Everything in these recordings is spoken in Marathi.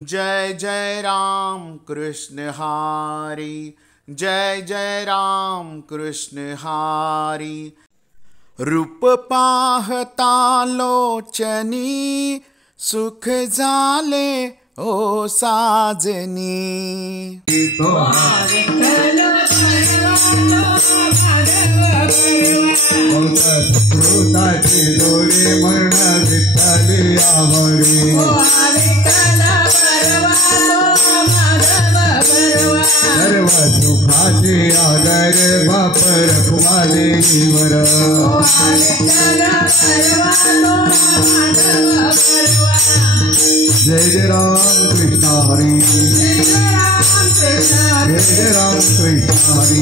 जय जय राम कृष्ण हारी, जय जय राम कृष्ण हारी। रूप पाहता लोचनी, सुख झाले ओ साजनी। कृताची दोरी मरण विठ्ठली आवडी, सर्व सुखाची आदर बाप रखुमादेवीवर। जय जय राम कृष्ण हरी, जय जय राम कृष्ण हरी, जय जय राम कृष्ण हरी,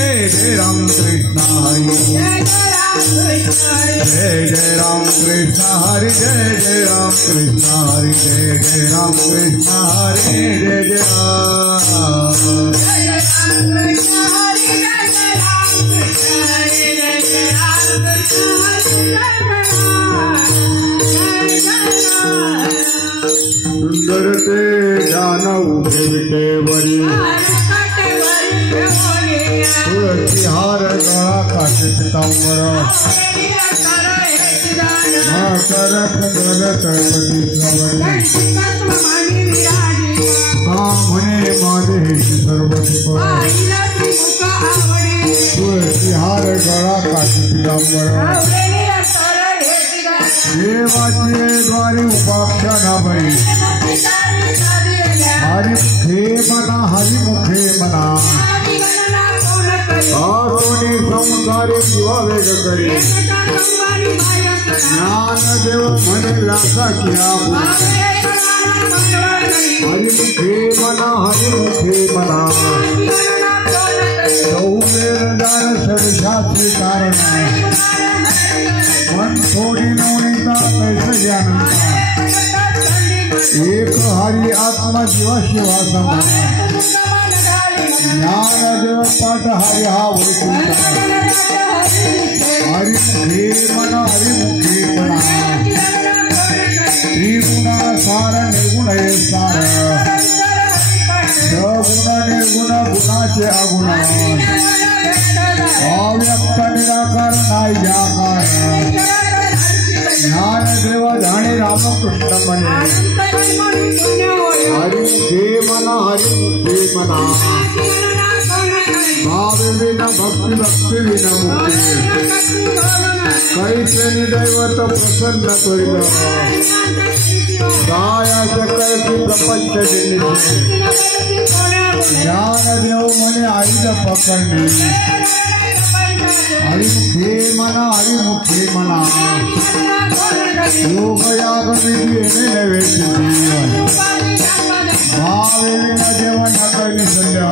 जय जय राम कृष्ण हरि, जय जय राम कृष्ण हरि, जय जय राम कृष्ण हरि, जय जय राम। सुंदर ते ध्यान उभे विटेवरी, तुळसी हार गळा काशी पितांबर, कर कंदर तळपती श्रवणी, म्हणे माझे सर्वस्व। तुळसी हार गळा काशी पितांबर, देवाचे द्वारी उपाख्याना बाई, हरिमुखे मना हरिमुखे मना, आरोनी संसारी जीवा वेग करी, ज्ञानदेव म्हणे लासा किया हरिमुखे मना हरिमुखे मना, सौमेरदार सरशास्त्री कारण, मन थोडी नवनीता कैसे जानता, एक हरि आत्मा जीवा शिवा समा, ज्ञानदेव पाठ हरि हा वैकुंठ, हरिमुखे मना हरिमुखे मना, त्रिगुणा सार निर्गुण हे सार, सगुण निर्गुण गुणाचे अगुण, अव्यक्त निराकार नाही जाकार, ज्ञानदेव जाणे रामकृष्ण म्हणे, हरिमुखे मना हरिमुखे मना, भाव विना भक्ति भक्ति विना मुक्ती, कैसे दैवत प्रसन्न करिल, गाया सकळची प्रपंच दिली, ज्ञानदेव म्हणे आईज पकडणे, हरिमुखे मना हरिमुखे मना, योग याग विधी येणे नव्हे सिद्धी, भावे विना देव नकळी संध्या,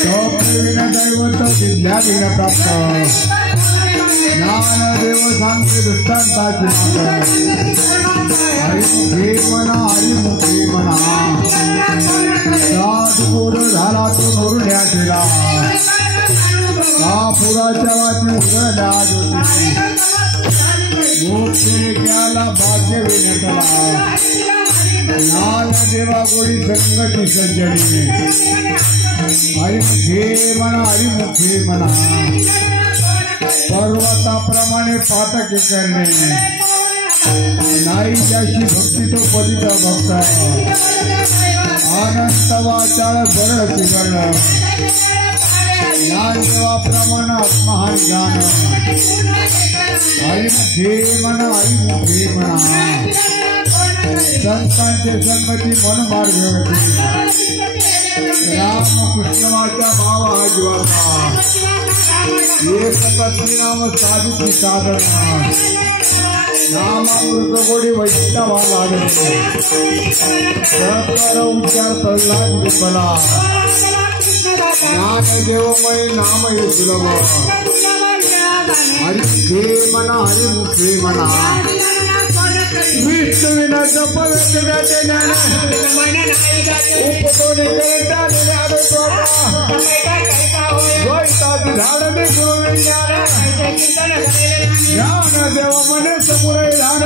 तप विना दैवत विद्या विना प्राप्त, ज्ञानदेव सांगते दृष्टांताची मात, हरिमुखे मना हरिमुखे मना, साधुगुरु झाला तो नोरड्या दिला, कापुराच्या वाटी उघडल्या ज्योती, मोक्षे ज्ञाला भाग्य विनटला, ज्ञानदेवा गोडी संकटी सज्जनी, हरिमुखे मना हरिमुखे मना, पर्वताप्रमाणे पातकी करणे, नाही ज्याशी भक्ती तो पतित भक्त, अनंत वाचाळ बरळती कर्ण, ज्ञानदेवाप्रमाणे आत्महान ज्ञान, हरिमुखे मना हरिमुखे मना, संतांचे संगती मन मार्ग, रामकृष्ण वाचा भाव हा जीवाचा, एक पत्नी नाम साधूची साधना, नामामृत गोडी वैष्णवा लागणे, सत्तर उच्चार प्रल्हाद विफला, ज्ञानदेवमय नाम हे सुलभ, हरिमुखे मना हरिमुखे मना, विष्णु विना जपल जगाचे ज्ञान, उपतोने करता निराद स्वतः, द्वैताची झाड मी गुरु विज्ञान, ज्ञानदेव मने समुरे ध्यान,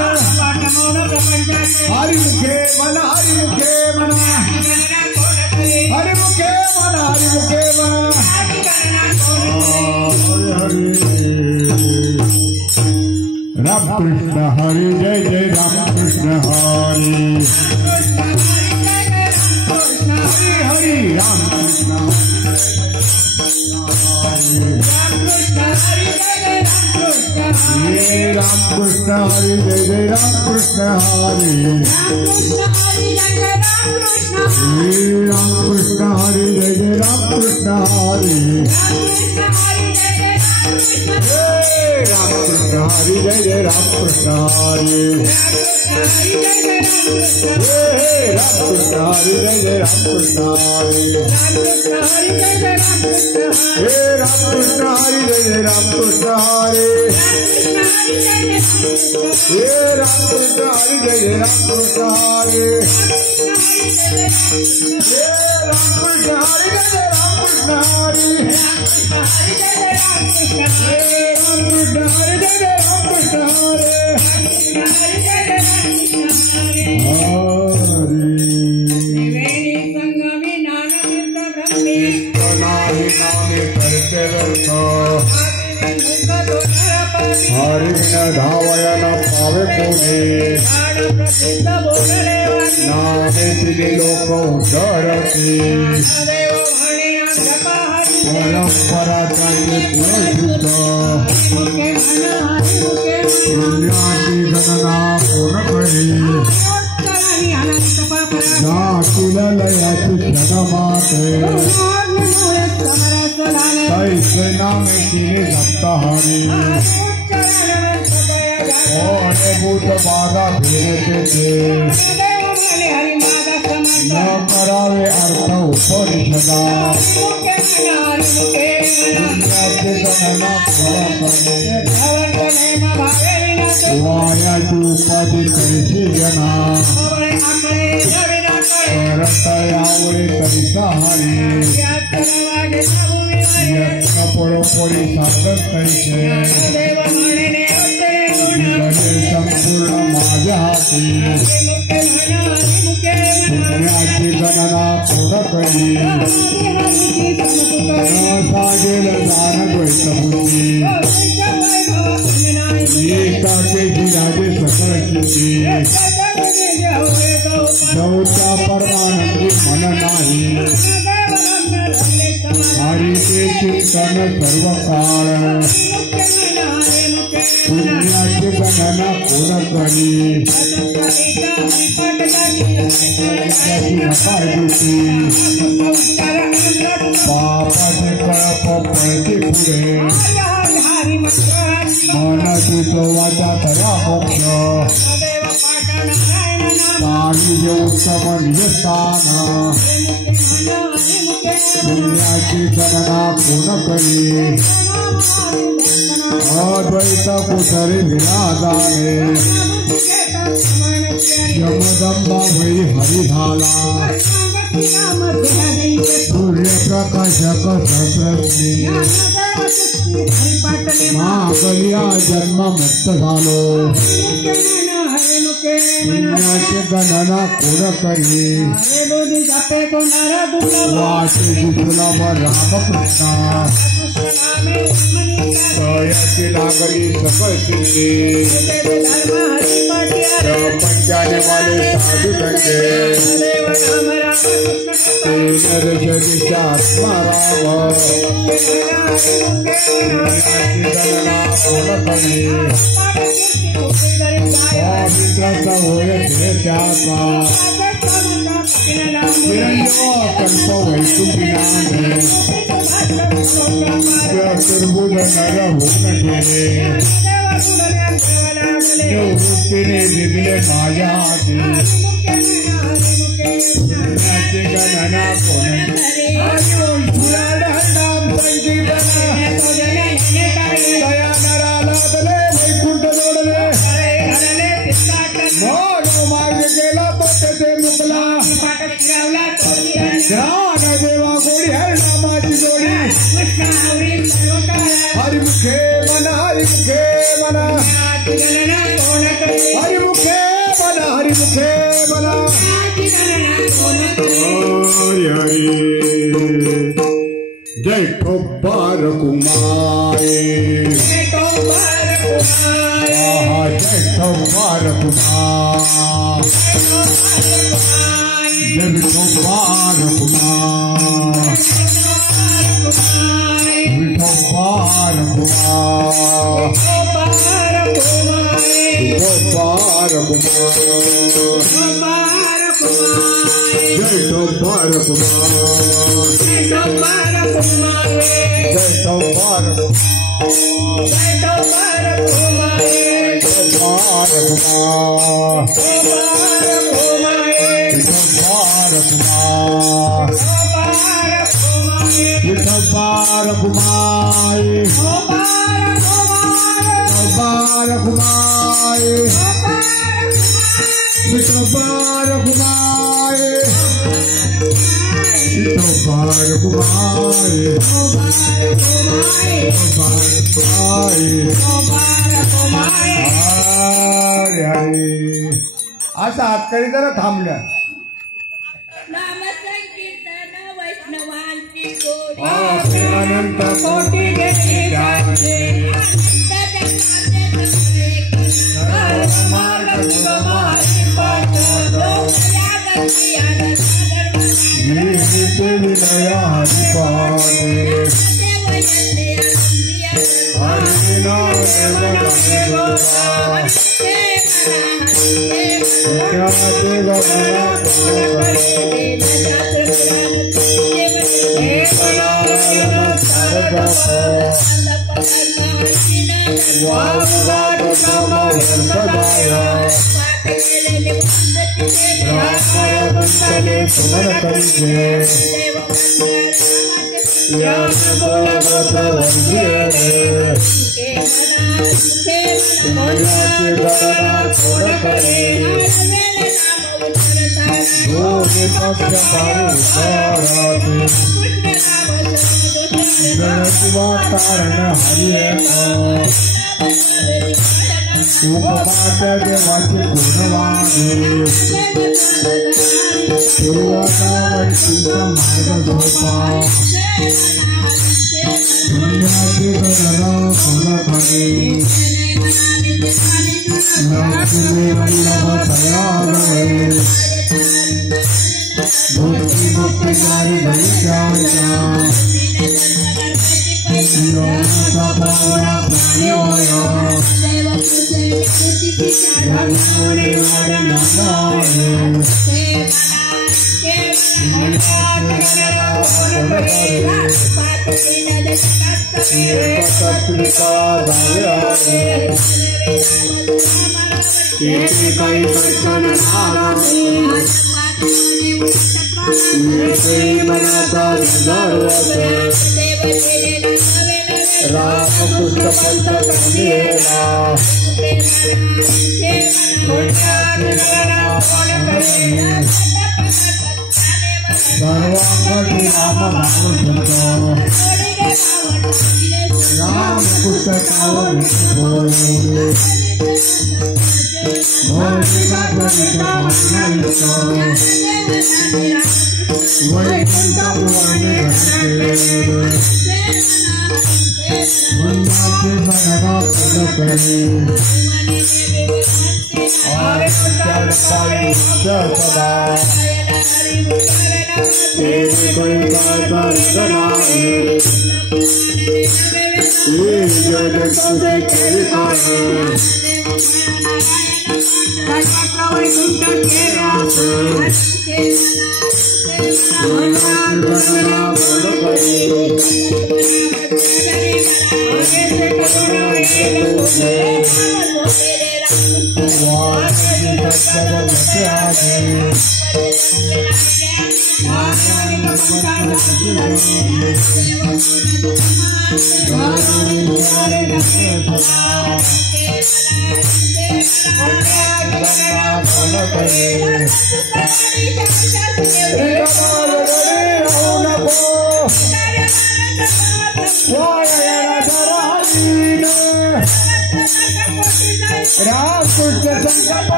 कृष्ण हरे हरे राम कृष्ण हरे राम कृष्ण हरे जय जय राम कृष्ण हरे राम कृष्ण हरे जय जय राम कृष्ण हरे राम कृष्ण हरे जय जय राम कृष्ण हरे राम कृष्ण हरे जय जय राम कृष्ण हरे राम कृष्ण हरे जय जय राम कृष्ण हरे राम कृष्ण हरे जय जय राम कृष्ण हरे राम कृष्ण हरे जय जय राम कृष्ण हरे हरि धावय न पावे कोणी नामे तिने लोक उद्धरती परंपरा त्यांनी पुरस्कृत पुण्याची गणना कोण करी जातील लयाची क्षणमाते कैसे नामे तिने सप्ताहारी भूत बाधा फिरते न करावे अर्थ उपनिषदा वायाची उपाधी कैसी जना करता यावळे कैसा हरी यत्न परोपरी साधन कैसे संपूर्ण माझ्या हाती पुण्याची गणना कोण करी सागेल दान द्वैतबुद्धी एकाचे जिराजे सकळ स्थिती नवच्या परमानंदी मन नाही हरीचे चिंतन सर्व काळ पुण्याची गणना कोण करी पापाचे कळप पळते पुढे मनाची वाचा तया मोक्ष पाणी उत्तम निजस्थान पुण्याची गणना कोण करी अद्वैत कुठरी विराजाने यमदंबा वै हरी झाला सूर्यप्रकाशक सहस्रश्री महाकलिया जन्म मुक्त झालो पुण्याची गणना कोण करी वाचे सुलभ रामकृष्ण याची लागली सकळ सिद्धी पंचाने वाले साधू धंदे आत्माराम मित्राचा होय त्याचा कल्प वैकुंठीनाने चतुर्भुज नर होऊन गेले वृत्तीने दिले माझ्या हाती पुण्याची गणना कोण दया नराला दले वैकुंठ जोडले मार्ग गेला तो तेथे मुकला ज्ञान देवा गोडी हरिनामाची जोडी हरिमुखे मन हरिमुखे मन हरिमुखे मन हरिमुखे मन हरि हरि जय ठोपार कुमारे कुमार कुमार जय कुमार कुमार कुमार कुमार कुमार कुमार जय कुमार कुमार जय कुमार आता हातकडी जरा थांबल्या नामसंकीर्तन वैष्णवांची गोडी अनंत कोटी देवी जाते विनया हरिपादे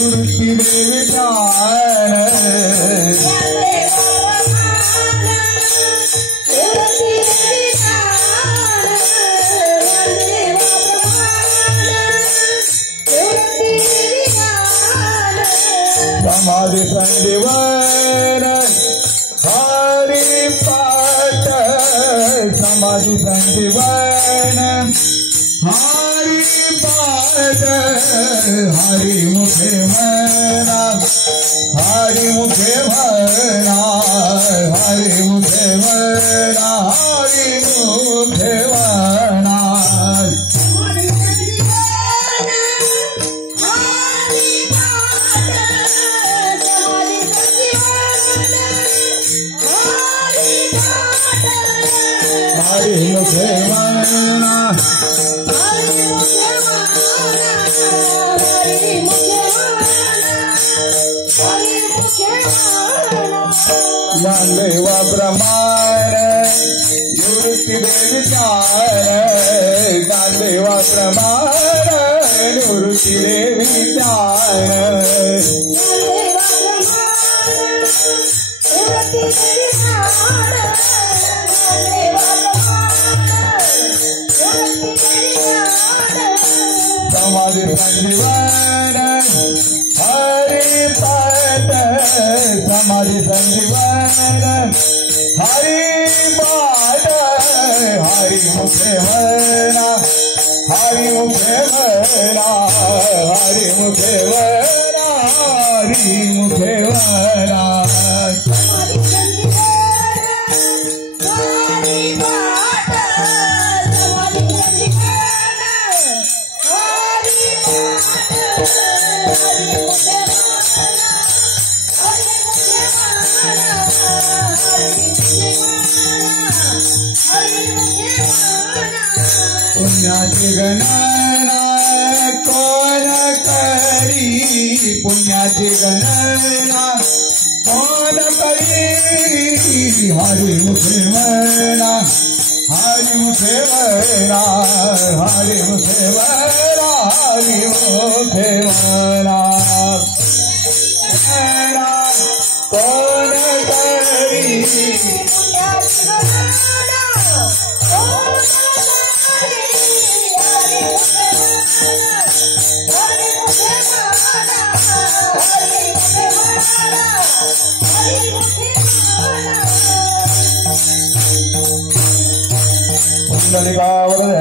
निवृत्ति देवी ज्ञान समाधि संजीवन हरि पाठ समाधि संजीवन हरि पाठ हरि मुखे मना हरि मुखे मना हरि मुखे मना हरि मुखे मना हरि मुखे मना ज्ञानदेव ब्रह्मांड निवृत्ति देवी ज्ञान ज्ञानदेव ब्रह्मांड निवृत्ति देवी ज्ञान समाधि संजीवन हरि पाठ समाधि संजीवन हरि पाठ हरि मुखे मना हरि मुखे मना हरि मुखे मना हरि मुखे मना पुण्याची गणना कोण करी पुण्याची गणना कोण करी हरि मुखे मना हरि मुखे मना हरि मुखे मना हरि मुखे मना कोण करी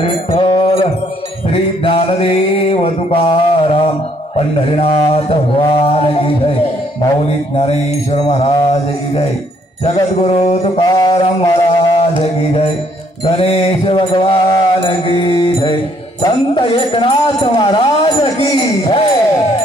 विठ्ठल श्री ज्ञानदेव तुकाराम पंढरीनाथ भगवान की जय मौली ज्ञानेश्वर महाराज की जय जगद्गुरु तुकाराम महाराज की जय गणेश भगवान की जय संत एकनाथ महाराज की जय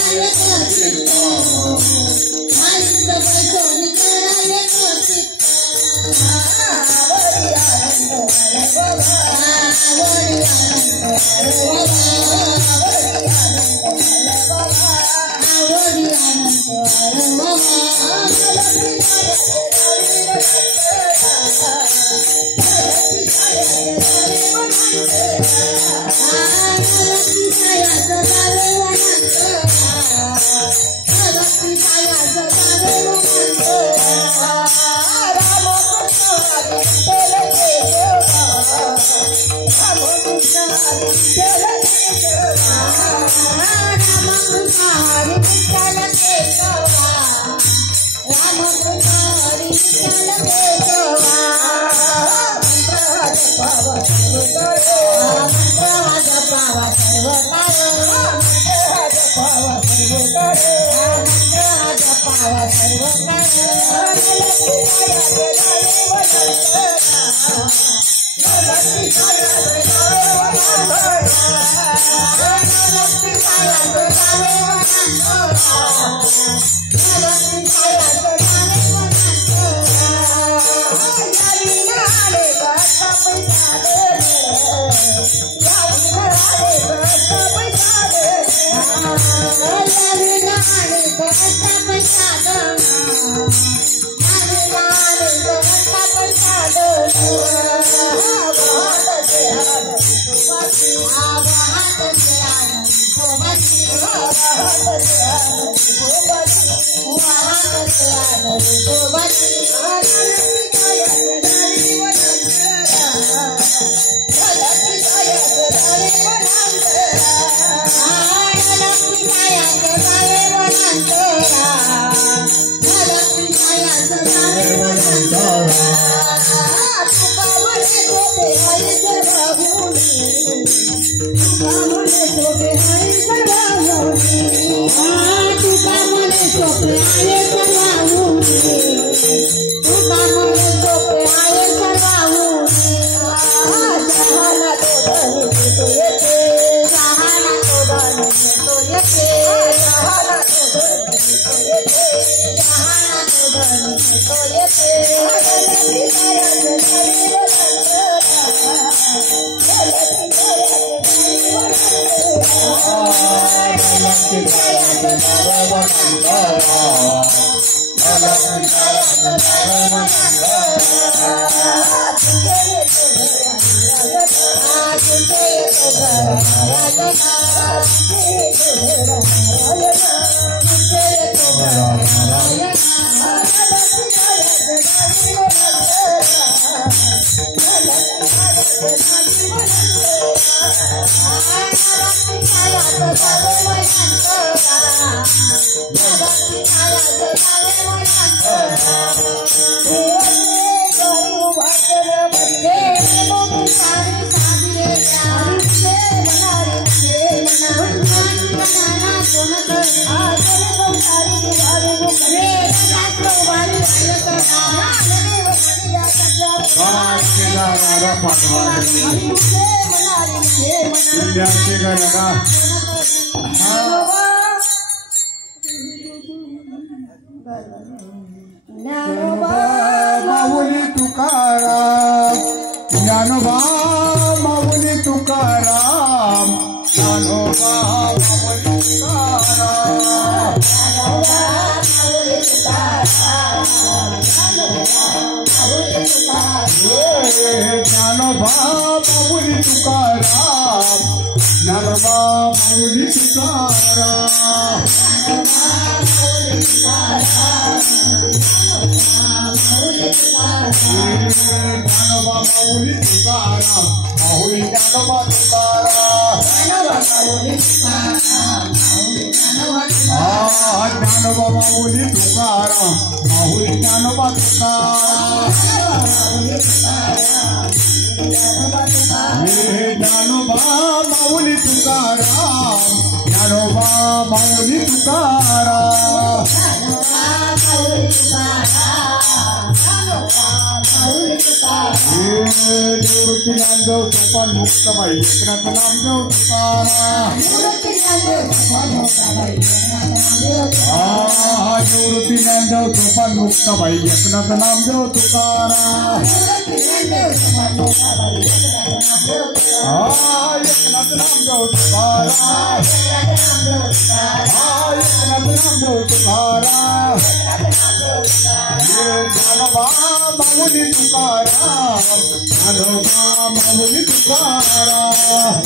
Thank you. तुकारा ज्ञानोबा माऊली तुकाराम ज्ञानोबा माऊली तुकाराम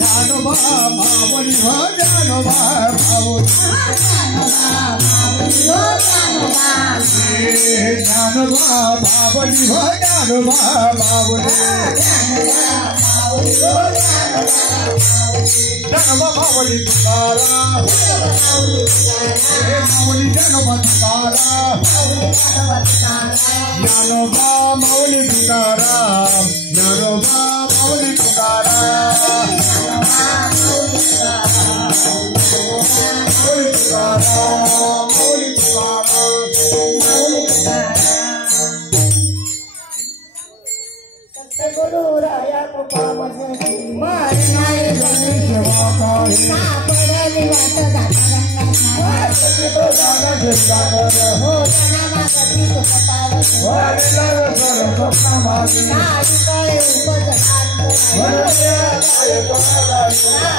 ज्ञानोबा माऊली हो ज्ञानोबा माऊली ज्ञानोबा माऊली हो ज्ञानोबा माऊली ज्ञानोबा माऊली तुकाराम माऊली ज्ञानोबा तुकाराम ज्ञानोबा माऊली तुकाराम ज्ञानोबा माऊली तुकाराम माऊली तुकाराम माऊली गुरु राया को पावन मारनारे सेवा करे सापडली वाट दाता हो जना कधी तो पताव हो लाल सर स्वप्न मागे आज काळे उपद आनंद आय तो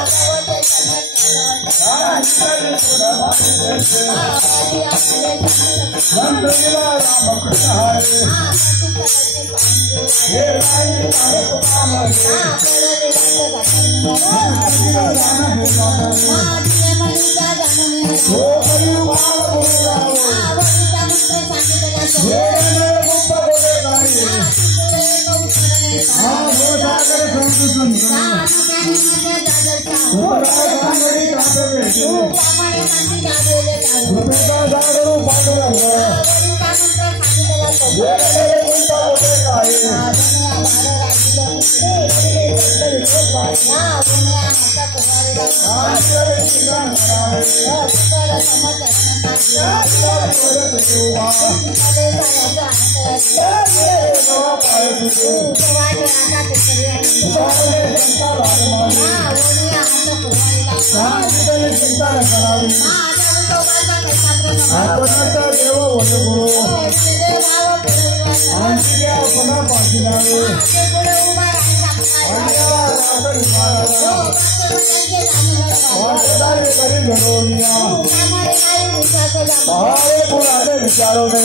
विचारों में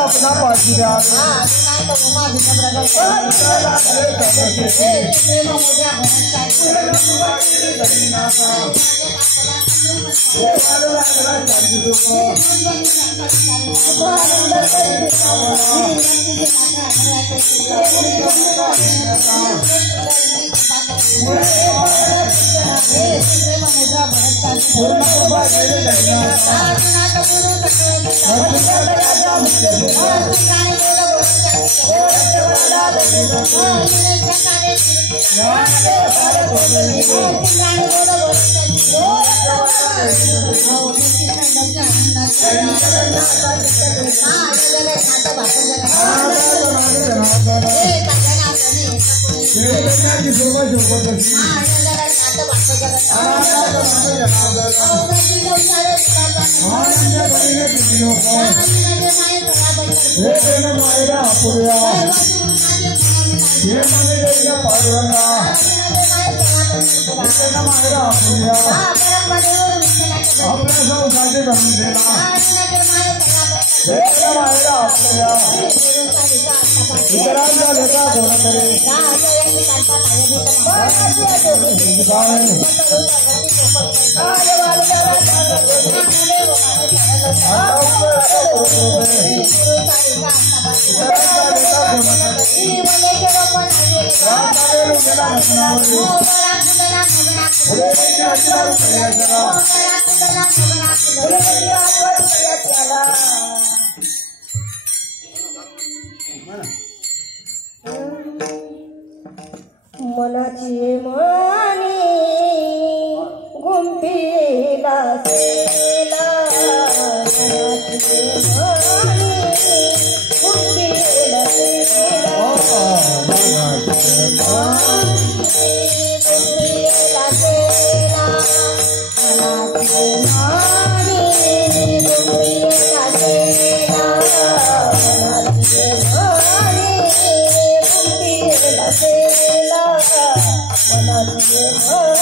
अपना पाठीदार मनाची मानी गुंफीला सेला मनाची मानी गुंफीला सेला गुंफीला सेला मनाची मानी गुंफीला सेला मनाची मानी गुंफीला सेला Oh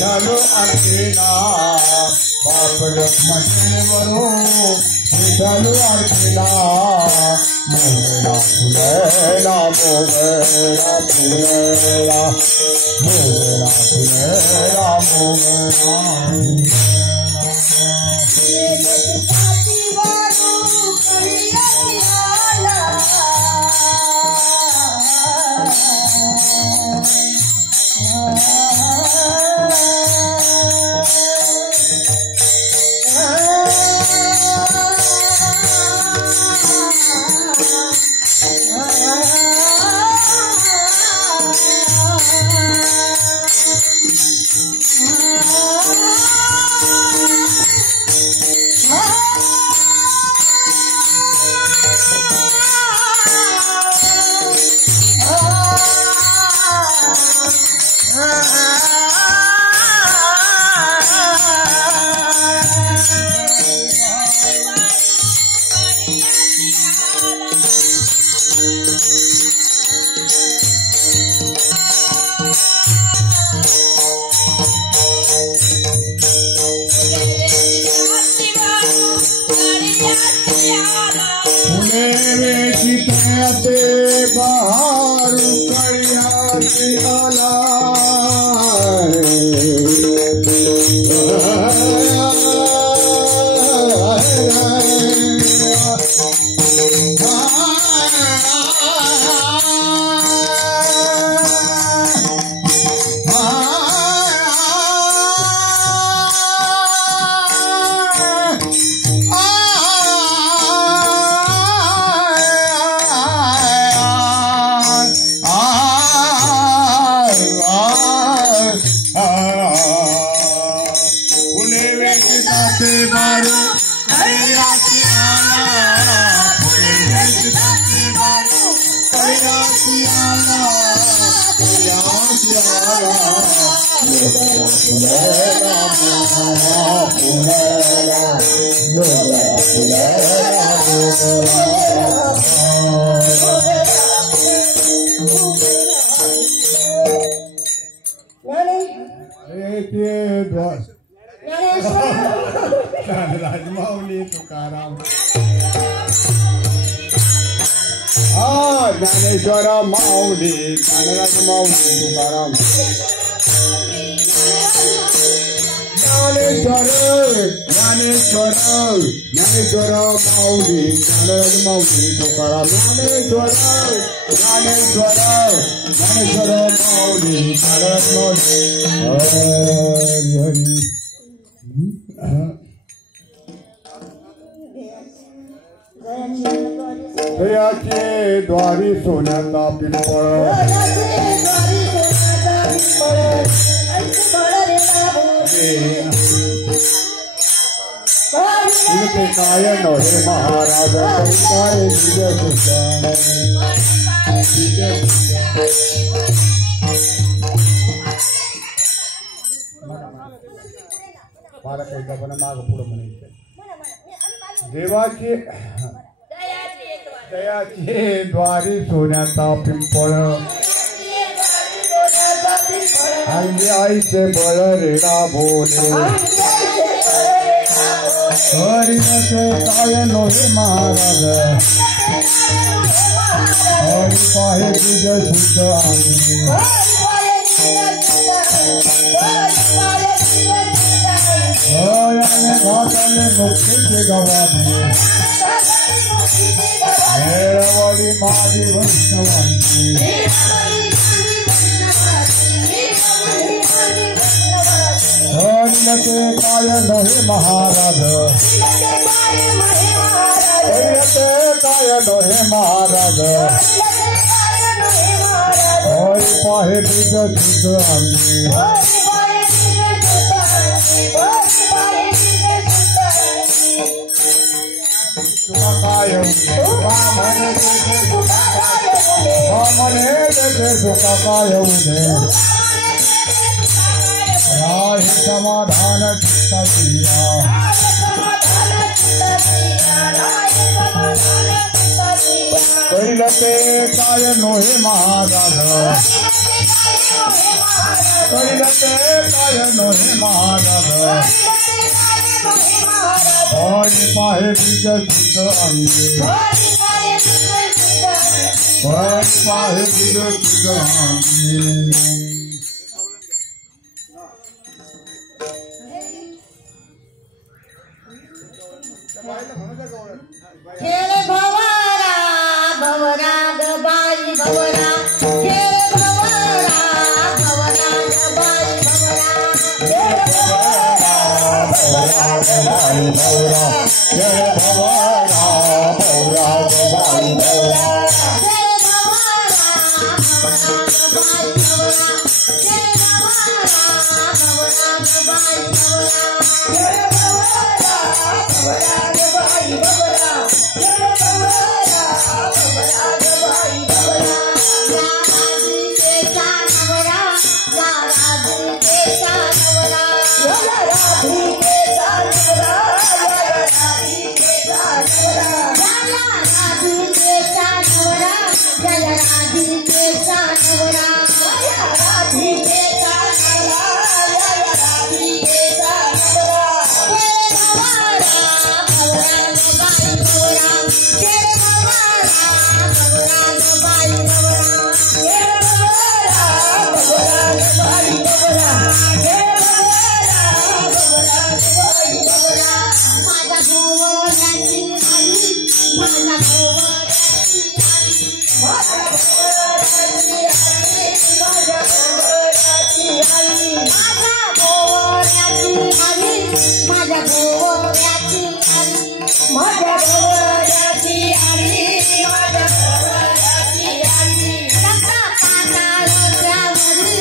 चलो अकेला बाप मशीन बनो चलो अकेला मोगरा फुलेला मोगरा फुलेला मोगरा फुलेला बाहर करिया से आला राजमौली तुकाराम ज्ञानेश्वर माऊली ज्ञानराज माऊली तुकाराम ज्ञानेश्वर ज्ञानेश्वर माऊली ज्ञानराज माऊली तुकाराम ज्ञानेश्वर ज्ञानेश्वर ज्ञानेश्वर माऊली ज्ञानराज माऊली हरी दयाचे द्वारी सोन्याचा पिंपळ इनके कायन हे महाराज संसारे विजय भूषण मला काही गपन माग पुढे म्हणायचं देवाची दयाचे द्वारी सोन्याचा पिंपळ आणि आईचे बळ रेडा भोले हरिणचे कायन हे महाराज हरि पाहे विजय शुद्ध हयाने घाटाने मुक्तीचे गवाने हेरवडी माझी वैष्णवांची हरिणते कायन हे महाराज हरिणते कायन हे महाराज हरि पाहे विजय शुद्ध अंगी समाधान कैलते काय नोहे महाराज कैलते काय नोहे महाराज हरि पाहे बीज सिद्ध अंगे हरि पाहे बीज सिद्ध अंगे खेळ भवरा भवरा गबाई भवरा खेळ भवरा भवरा गबाई भवरा खेळ भवरा भवरा गबाई भवरा खेळ भवरा भवरा गबाई भवरा खेळ भवरा भवरा गबाई भवरा खेळ भवरा भवरा गबाई भवरा खेळ भवरा भवरा गबाई भवरा खेळ भवरा भवरा गबाई भवरा राधी केचा नवरा राधी केचा नवरा राधी केचा नवरा राधी केचा नवरा राधी केचा नवरा जय राधी केचा नवरा राधी केचा नवरा जय राधी केचा नवरा खेळ भवरा भवरा गबाई भवरा खेळ भवरा भवरा गबाई भवरा खेळ भवरा भवरा गबाई भवरा खेळ भवरा भवरा गबाई भवरा माझ्या भोवऱ्याची आली माझ्या भोवऱ्याची आली माझ्या भोवऱ्याची आली माझ्या भोवऱ्याची आली माझ्या भोवऱ्याची आली माझ्या भोवऱ्याची आली माझ्या भोवऱ्याची आली माझ्या भोवऱ्याची आली सप्त पाताळाच्या वरी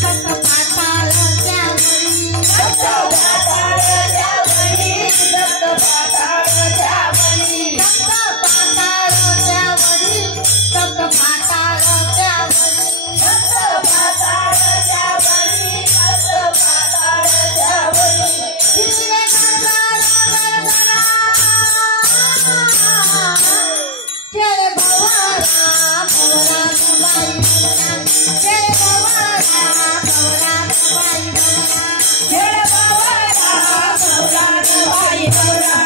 सप्त पाताळाच्या वरी सप्त पाताळाच्या वरी सप्त पाताळाच्या वरी सप्त पाताळाच्या वरी सप्त पाताळाच्या वरी सप्त पाताळाच्या वरी सप्त पाताळाच्या वरी तिने खेळ भवरा भवरा गबाई भवरा खेळ भवरा भवरा गबाई भवरा खेळ भवरा भवरा गबाई भवरा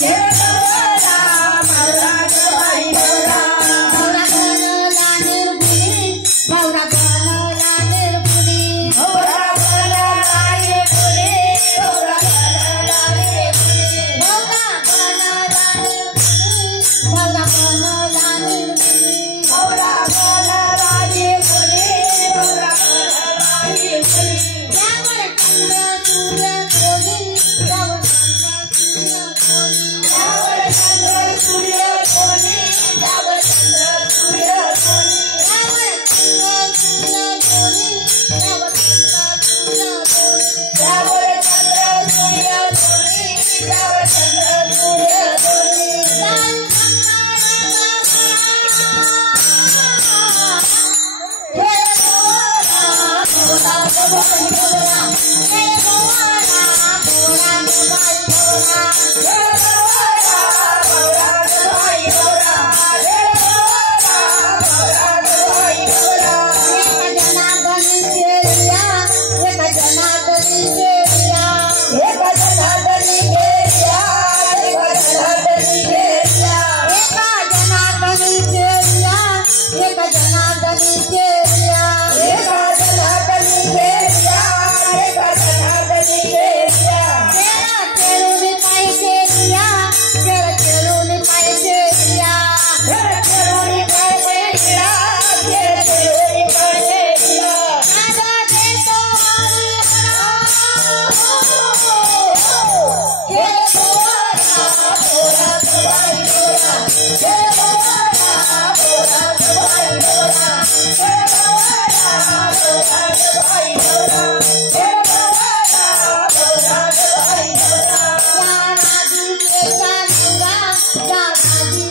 खेळ भवरा भवरा गबाई भवरा भवरा बनला निर्गुणी भवरा बनला निर्गुणी भवरा बनला निर्गुणी भवरा बनला निर्गुणी भवरा बनला निर्गुणी भवरा बनला निर्गुणी भवरा बनला निर्गुणी भवरा बनला निर्गुणी त्यावर चंद्र सूर्य कोणी त्यावर चंद्र सूर्य कोणी त्यावर चंद्र सूर्य कोणी त्यावर चंद्र सूर्य कोणी त्यावर चंद्र सूर्य कोणी त्यावर चंद्र सूर्य कोणी त्यावर चंद्र सूर्य कोणी लाल खेळ भवरा भवरा गबाई भवरा खेळ भवरा भवरा गबाई भवरा खेळ भवरा भवरा गबाई भवरा खेळ भवरा भवरा गबाई भवरा एक जनार्दनी केलिया एक जनार्दनी केलिया एक जनार्दनी केलिया एक जनार्दनी केलिया एक जनार्दनी केलिया एक जनार्दनी केलिया एक जनार्दनी केलिया एक जनार्दनी केलिया तेरा केळून पाय केलिया तेरा केळून पाय केलिया तेरा केळून पाय केलिया तेरा केळून पाय केलिया नादा देतो हरिहरा खेळ भवरा भवरा गबाई भवरा खेळ भवरा भवरा गबाई भवरा खेळ भवरा भवरा गबाई भवरा खेळ भवरा भवरा गबाई भवरा राधी केचा नवरा राधी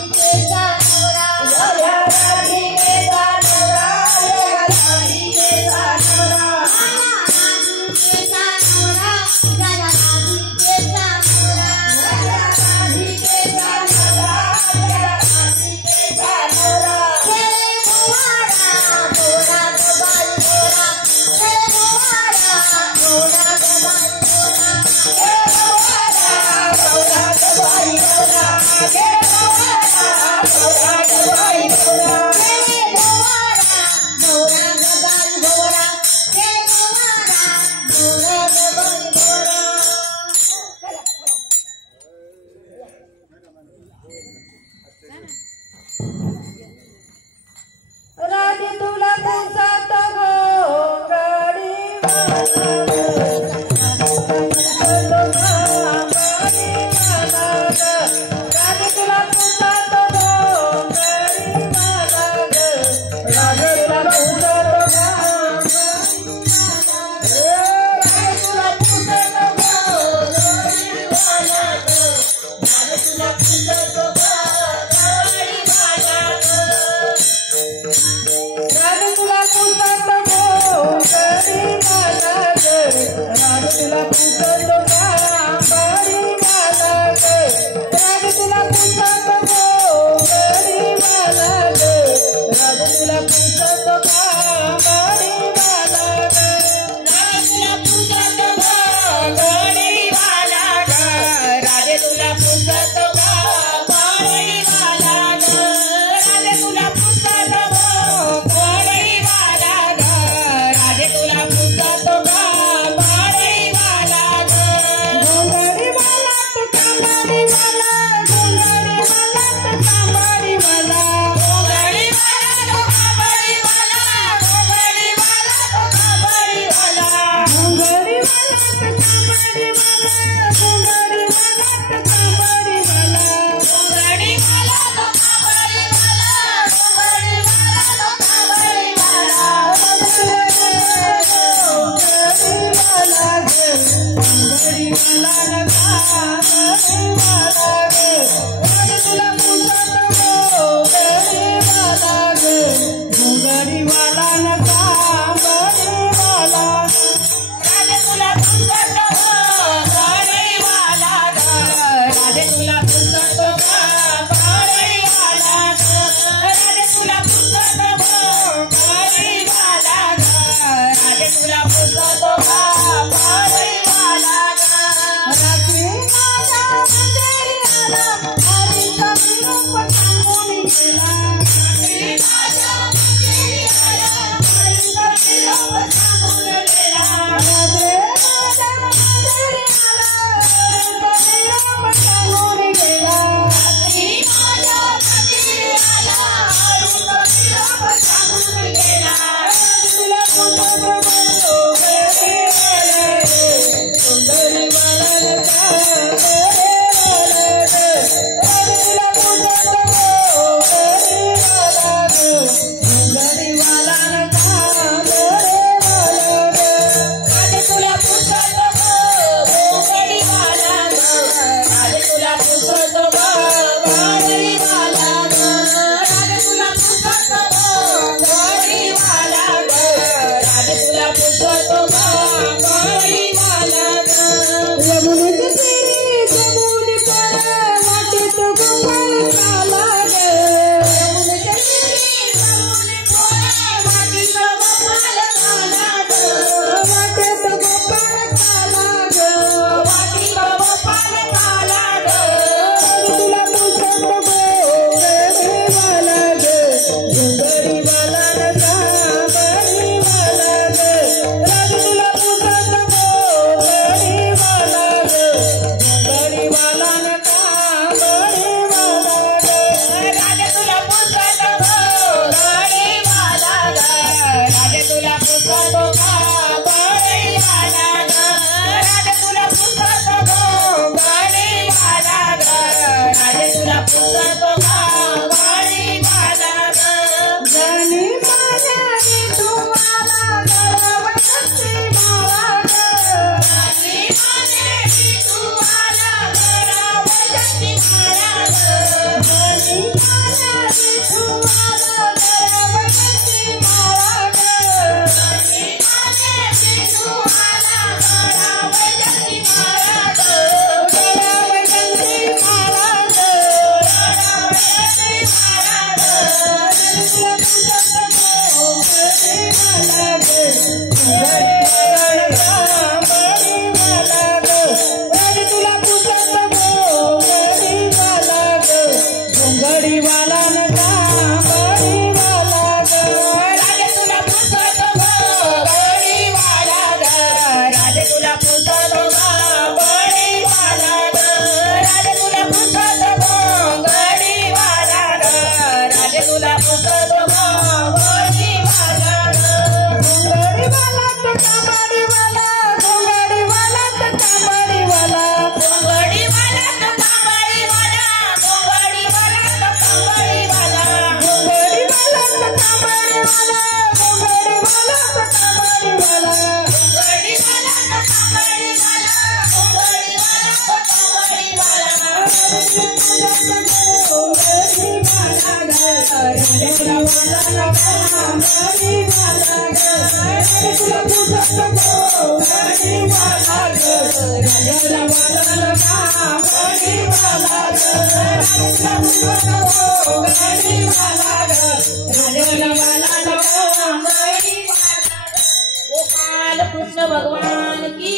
कृष्ण भगवान की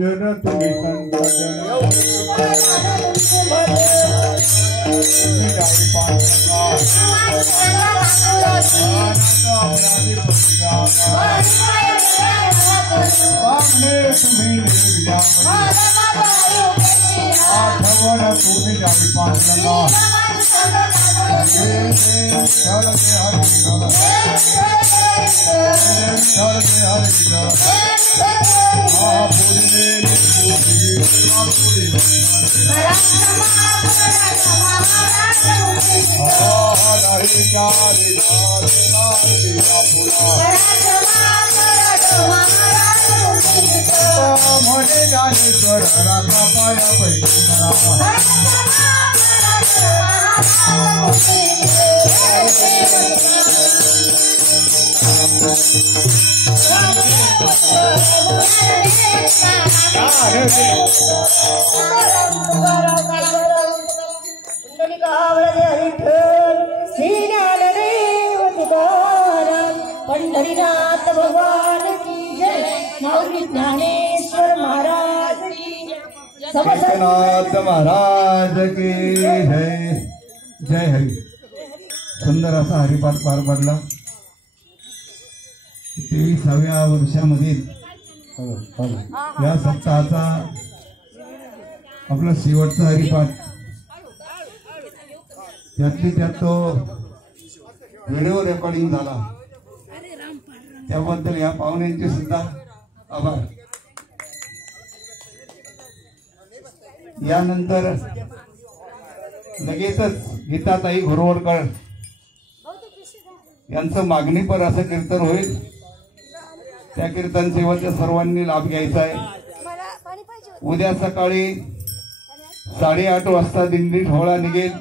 जन तुम्ही मोठे ज्ञानेश्वर राखा पाया पैठणा पंढरीनाथ भगवान की जय माऊली ज्ञानेश्वर महाराज की जय एकनाथ महाराज की जय जय हरी. सुंदर असा हरिपाठ पार पडला. 23व्या वर्षामधील या सप्ताहाचा आपला शेवटचा हरिपाठ. त्यातली त्यात तो व्हिडिओ रेकॉर्डिंग झाला त्याबद्दल या पाहुण्यांचे सुद्धा आभार. यानंतर लगेचच गीताताई घोरवडकर यांचं मागणीपर असं कीर्तन होईल. त्या कीर्तन सेवेचा सर्वांनी लाभ घ्यायचा आहे. उद्या सकाळी 8:30 वाजता दिंडी ढोळा निघेल.